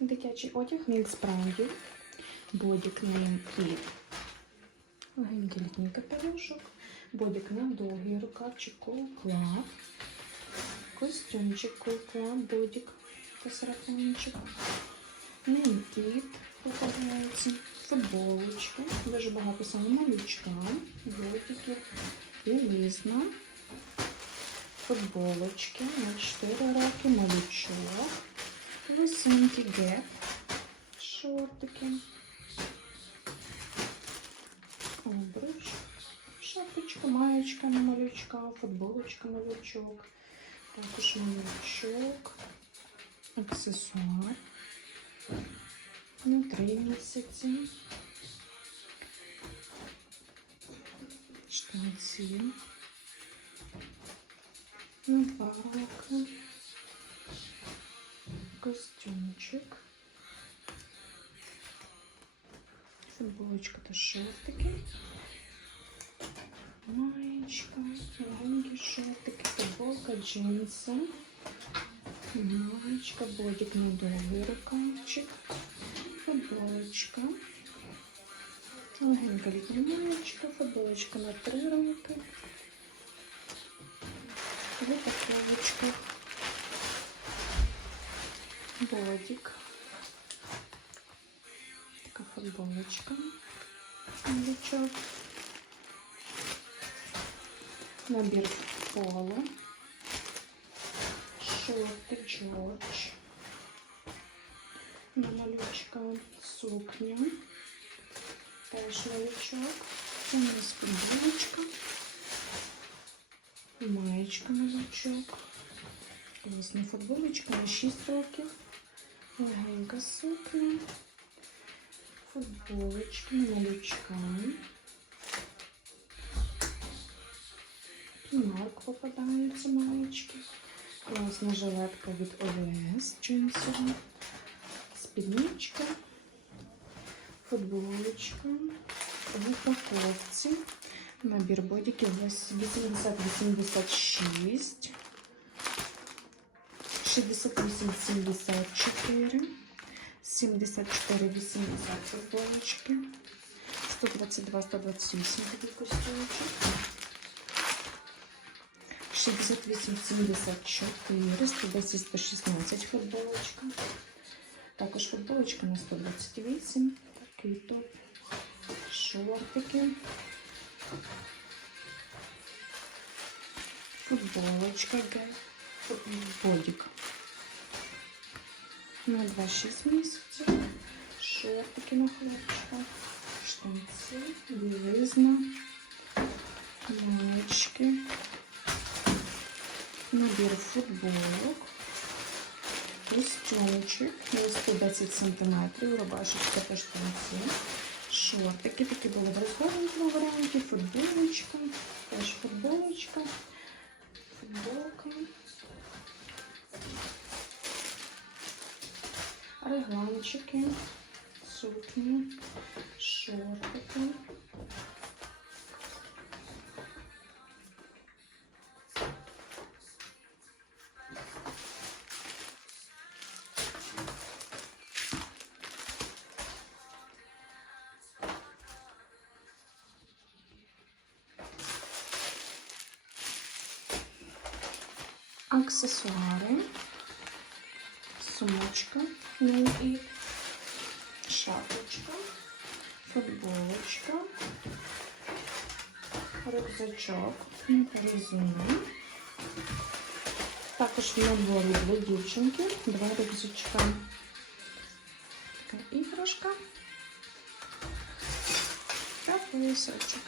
Дитячий одяг мікс брендів. Бодік нейм і легенький літній капелюшок. Бодік на довгий рукавчик кулклав. Костюмчик кулклав, бодік та сарафанчик. Неймкіт попадається. Футболочки. Дуже багато саме малючка. Бодіків. Білизна. Футболочки на 4 роки, малючок. Лисинки геп. Шортики. Обруч. Шапочка, маєчка на малючка, футболочка малючок. Також малючок. Аксесуар. На 3 місяці. Штанці. Палка. Костюмчик. Футболочка та шортики. Маєчка. Легенькі шортики. Футболка, джинси. Маєчка, бодик на довгий рукавчик. Футболочка. Легенька маєчка. Футболочка на три роки. В упаковочках. Бодик. Така футболочка. Лючок. Набір поло. Шорти Джордж. На малючка сукня. Теж малючок. Це у нас футболочка. Маєчка малючок. Класна футболочка на 6 років. Легенька сукня. Футболочка на малючка. Марк попадаються маєчки. Класна жилетка від ОВС джинсова. Спідничка. Футболочка. В упаковці. Набір бодіків 80-86. 68-74. 74-80 футболочки. 122-128 такий костюмчик. 68-74, 110-116 футболочка. Також футболочка на 128. Такий топ. Шортики. Футболочка Г. Бодик. На 2-6 місяців. Шортики на хлопчика. Штанці, білизна, маєчки. Набір футболок. Костюмчик на 110 см, рубашечка та штанці. Шортики такі були в розгорнутому варіанті. Футболочка, теж футболочка, футболка. Регланчики, сукні, шортики. Аксесуари, сумочка, ну і шапочка, футболочка, рюкзачок, резина. Також в наборі для дівчинки два рюкзачка. Така іграшка та поясочок.